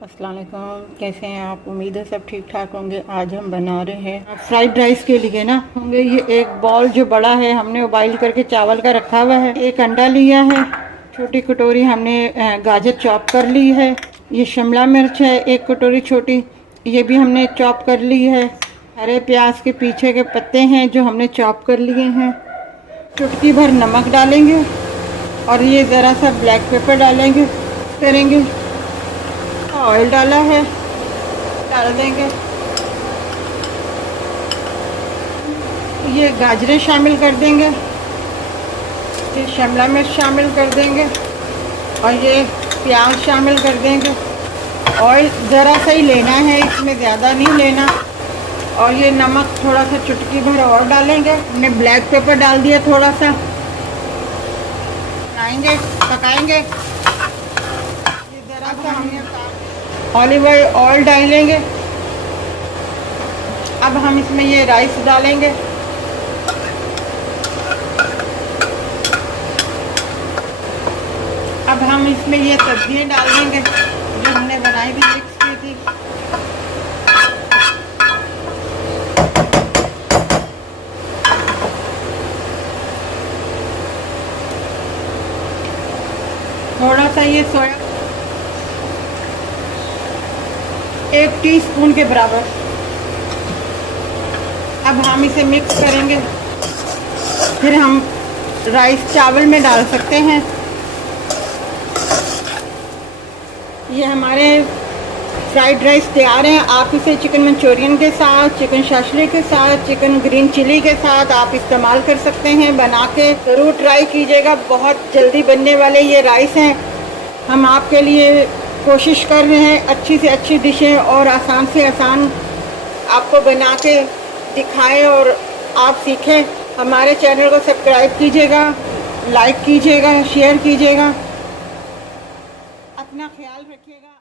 अस्सलाम वालेकुम, कैसे हैं आप? उम्मीद है सब ठीक ठाक होंगे। आज हम बना रहे हैं फ्राइड राइस के लिए ना होंगे ये एक बॉल जो बड़ा है हमने बॉइल करके चावल का रखा हुआ है। एक अंडा लिया है, छोटी कटोरी हमने गाजर चॉप कर ली है। ये शिमला मिर्च है एक कटोरी छोटी, ये भी हमने चॉप कर ली है। हरे प्याज के पीछे के पत्ते हैं जो हमने चॉप कर लिए हैं। चुटकी भर नमक डालेंगे और ये ज़रा सा ब्लैक पेपर डालेंगे करेंगे। ऑयल डाला है, डाल देंगे। ये गाजरें शामिल कर देंगे, ये शिमला मिर्च शामिल कर देंगे और ये प्याज शामिल कर देंगे। ऑयल ज़रा सा ही लेना है, इसमें ज़्यादा नहीं लेना। और ये नमक थोड़ा सा चुटकी भर और डालेंगे। हमने ब्लैक पेपर डाल दिया थोड़ा सा। बनाएंगे, पकाएंगे। ये ज़रा सा हमने ऑलिव ऑयल डालेंगे। अब हम इसमें ये राइस डालेंगे। अब हम इसमें ये सब्जियां डाल देंगे जो हमने बनाई थी, मिक्स की थी। थोड़ा सा ये सोया 1 टीस्पून के बराबर। अब हम इसे मिक्स करेंगे, फिर हम राइस चावल में डाल सकते हैं। ये हमारे फ्राइड राइस तैयार हैं। आप इसे चिकन मंचूरियन के साथ, चिकन शाशली के साथ, चिकन ग्रीन चिली के साथ आप इस्तेमाल कर सकते हैं। बना के ज़रूर ट्राई कीजिएगा, बहुत जल्दी बनने वाले ये राइस हैं। हम आपके लिए कोशिश कर रहे हैं अच्छी से अच्छी डिशें और आसान से आसान आपको बना के दिखाएं और आप सीखें। हमारे चैनल को सब्सक्राइब कीजिएगा, लाइक कीजिएगा, शेयर कीजिएगा। अपना ख्याल रखिएगा।